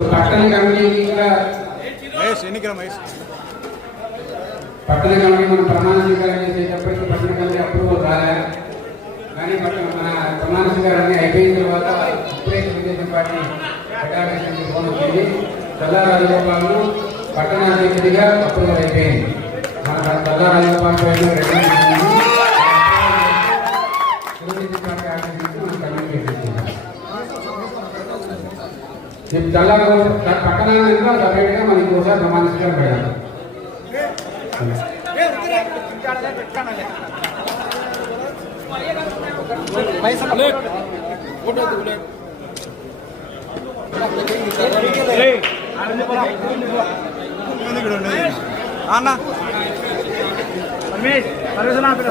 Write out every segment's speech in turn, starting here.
పట్టణ కమిటీ కూడా పట్టణ కమిటీ మనం ప్రమాణ స్వీకారం చేసేటప్పటికి పట్టణ కమిటీ అప్రూవల్ రాలే. కానీ పట్టణ మన ప్రమాణ స్వీకారం అన్ని అయిపోయిన తర్వాత ఇప్పుడే తెలుగుదేశం పార్టీ హెడ్ ఫోన్ వచ్చింది. చల్లా రాజగోపాల్ను పట్టణ అధ్యక్షుడిగా అప్రూవల్ అయిపోయింది. మన చల్లా రాజగోపాల్ పైన రెండు తెలుగుదేశం పార్టీ ఆఫీస్ నుంచి మనం కమిటీ చేసేస్తున్నాం రేపు చల్లా పట్టణ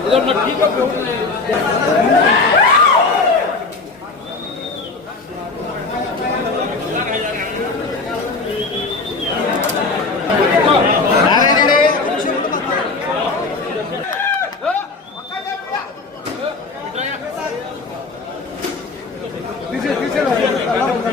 సపరేట్గా మనకి ఇంకోసారి ప్రమాణ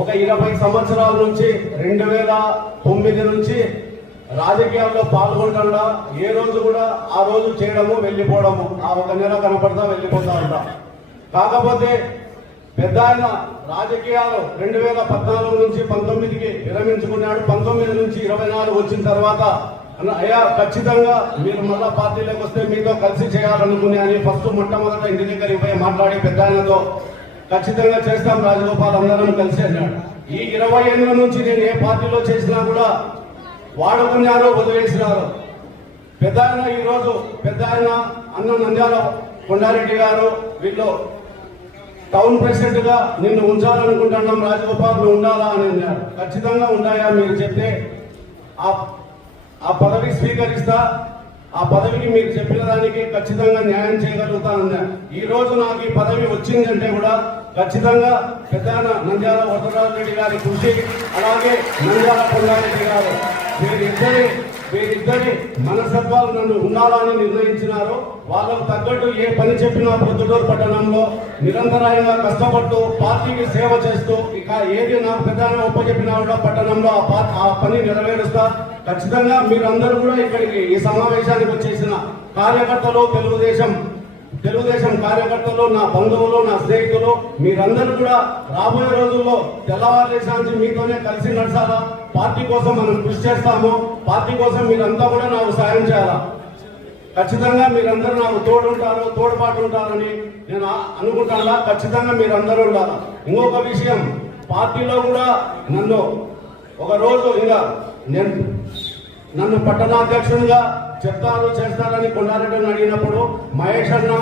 ఒక ఇరవై సంవత్సరాల నుంచి రెండు వేల తొమ్మిది నుంచి రాజకీయాల్లో పాల్గొనకుండా ఏ రోజు కూడా ఆ రోజు చేయడము వెళ్ళిపోవడము. ఆ ఒక నెల కనపడతా వెళ్ళిపోతా ఉంటా కాకపోతే పెద్ద ఆయన రాజకీయాలు రెండు వేల పద్నాలుగు నుంచి పంతొమ్మిదికి విరమించుకున్నాడు. పంతొమ్మిది నుంచి ఇరవై నాలుగు వచ్చిన తర్వాత అయ్యా ఖచ్చితంగా మీరు మళ్ళా పార్టీలోకి వస్తే మీతో కలిసి చేయాలనుకుని అని ఫస్ట్ మొట్టమొదట ఇంటి దగ్గరికి పోయి మాట్లాడి పెద్ద ఆయనతో ఖచ్చితంగా చేస్తాం రాజగోపాల్ అందరం కలిసి అన్నాడు. ఈ ఇరవై ఏళ్ళ నుంచి నేను ఏ పార్టీలో చేసినా కూడా వాడుకున్నారో వదిలేసినారు. పెద్ద ఆయన ఈరోజు పెద్ద ఆయన అన్న నంద్యాల కొండారెడ్డి గారు వీళ్ళు టౌన్ ప్రెసిడెంట్గా నిన్ను ఉంచాలనుకుంటున్నాం రాజగోపాల్ నువ్వు ఉండాలా అని అన్నారు. ఖచ్చితంగా ఉన్నాయా మీరు చెప్తే ఆ ఆ పదవి స్వీకరిస్తా ఆ పదవికి మీరు చెప్పిన దానికి ఖచ్చితంగా న్యాయం చేయగలుగుతానన్నా ఈ రోజు నాకు ఈ పదవి వచ్చిందంటే కూడా ఖచ్చితంగా పెద్దాన నంద్యాల వరదరాజు రెడ్డి గారి కృషి అలాగే నంద్యాల కొండారెడ్డి గారు. వీరిద్దరి వీరిద్దరి మనసత్వాలు నన్ను ఉండాలని నిర్ణయించినారు. వాళ్ళకు తగ్గట్టు ఏ పని చెప్పినా పొద్దుటూరు పట్టణంలో నిరంతరాయంగా కష్టపడుతూ పార్టీకి సేవ చేస్తూ ఇక ఏది నా ప్రధాన ఒప్పచెప్పినా కూడా పట్టణంలో ఆ ఆ పని నెరవేరుస్తా. ఖచ్చితంగా మీరందరూ కూడా ఇక్కడికి ఈ సమావేశానికి వచ్చేసిన కార్యకర్తలు తెలుగుదేశం తెలుగుదేశం కార్యకర్తలు నా బంధువులు నా స్నేహితులు మీరందరూ కూడా రాబోయే రోజుల్లో తెల్లవారులేసానికి మీతోనే కలిసి నడచాలా పార్టీ కోసం మనం కృషి చేస్తాము. పార్టీ కోసం మీరంతా కూడా నాకు సాయం చేయాలా? ఖచ్చితంగా మీరందరూ నాకు తోడుంటారు తోడుపాటు ఉంటారని నేను అనుకుంటానా? ఖచ్చితంగా మీరందరూ ఉండాలి? ఇంకొక విషయం పార్టీలో కూడా నన్ను ఒక రోజు ఇంకా నేను నన్ను పట్టణాధ్యక్షునిగా చెప్తాను చేస్తారని కొండారెడ్డిని అడిగినప్పుడు మహేష్ అన్న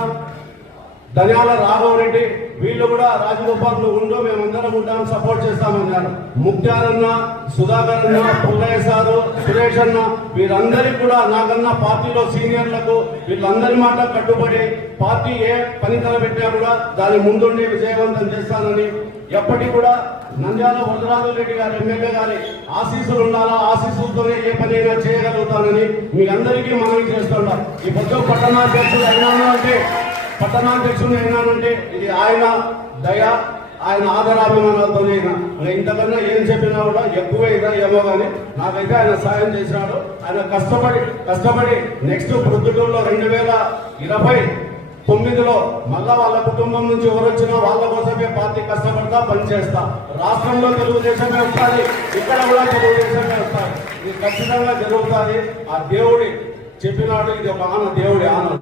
రాఘవ రాఘవరెడ్డి వీళ్ళు కూడా రాజగోపాల్ ఉండో మేము అందరం ఉంటాం సపోర్ట్ చేస్తామన్నారు ముక్తారన్న సుధాకర్ అన్న పుల్లయ్య సారు సురేష్ అన్న వీరందరికీ కూడా నాకన్నా పార్టీలో సీనియర్లకు వీళ్ళందరి మాట కట్టుబడి పార్టీ ఏ పని తలపెట్టినా కూడా దాని ముందుండి విజయవంతం చేస్తానని ఎప్పటికీ కూడా నంద్యాల వరదరాజు రెడ్డి గారు ఎమ్మెల్యే గారి ఆశీస్సులు ఉండాలా ఆశీస్సులతోనే ఏ పనైనా చేయగలుగుతానని మీ అందరికీ మనవి చేస్తుంటాం. ఈ పొద్దు పట్టణాధ్యక్షుడు అయినా అంటే పట్టణాధ్యక్షుడు అయినానంటే ఇది ఆయన దయ ఆయన ఆదరాభిమానాలతోనే అయినా ఇంతకన్నా ఏం చెప్పినా కూడా ఎక్కువైనా ఏమో కానీ నాకైతే ఆయన సాయం చేసినాడు ఆయన కష్టపడి కష్టపడి నెక్స్ట్ ప్రొద్దుటూరులో రెండు వేల ఇరవై తొమ్మిదిలో మళ్ళా వాళ్ళ కుటుంబం నుంచి ఎవరు వచ్చినా వాళ్ళ కోసమే పార్టీ కష్టపడతా పనిచేస్తా రాష్ట్రంలో తెలుగుదేశమే వస్తుంది ఇక్కడ కూడా తెలుగుదేశమే వస్తారు ఇది ఖచ్చితంగా జరుగుతుంది. ఆ దేవుడి చెప్పినాడు ఇది ఒక ఆన దేవుడి ఆనందం